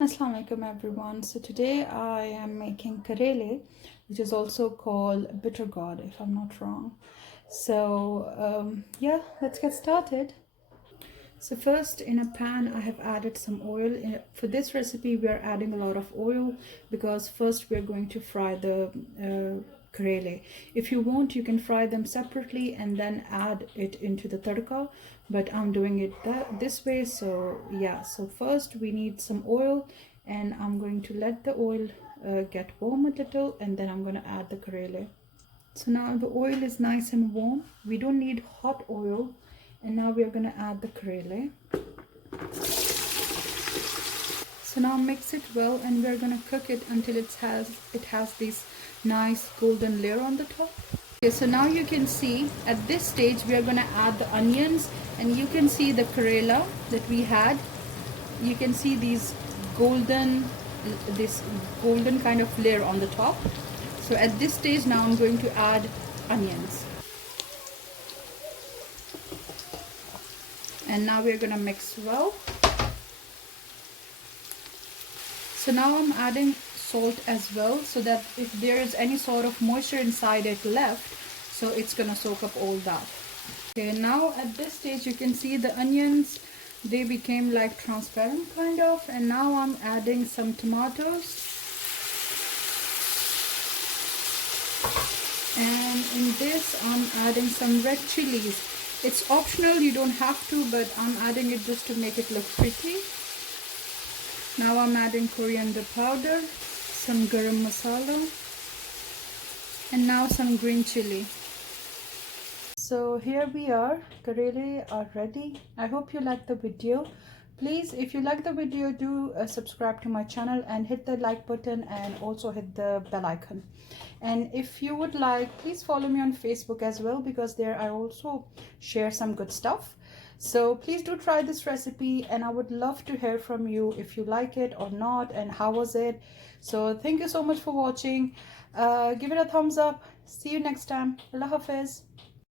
Assalamu alaikum everyone. So today I am making karele, which is also called bitter gourd if I'm not wrong. So let's get started. So first in a pan I have added some oil. For this recipe we are adding a lot of oil because first we are going to fry the karele. If you want you can fry them separately and then add it into the tadka, but I'm doing it this way. So first we need some oil and I'm going to let the oil get warm a little, and then I'm going to add the karele. So now the oil is nice and warm. We don't need hot oil. And now we are going to add the karele. So now mix it well and we're going to cook it until it has this nice golden layer on the top. Okay, so now you can see at this stage we are going to add the onions, and you can see the karela that we had. You can see golden this golden kind of layer on the top. So at this stage now I'm going to add onions. And now we're going to mix well. So now I'm adding salt as well, so that if there is any sort of moisture inside it left, so it's going to soak up all that. Okay, now at this stage you can see the onions, they became like transparent kind of, and now I'm adding some tomatoes. And in this I'm adding some red chilies. It's optional, you don't have to, but I'm adding it just to make it look pretty. Now I'm adding coriander powder, some garam masala, and now some green chili. So here we are, karele are ready. I hope you like the video. Please, if you like the video, do subscribe to my channel and hit the like button and also hit the bell icon. And if you would like, please follow me on Facebook as well, because there I also share some good stuff. So please do try this recipe, and I would love to hear from you if you like it or not and how was it. So thank you so much for watching. Give it a thumbs up. See you next time. Allah Hafiz.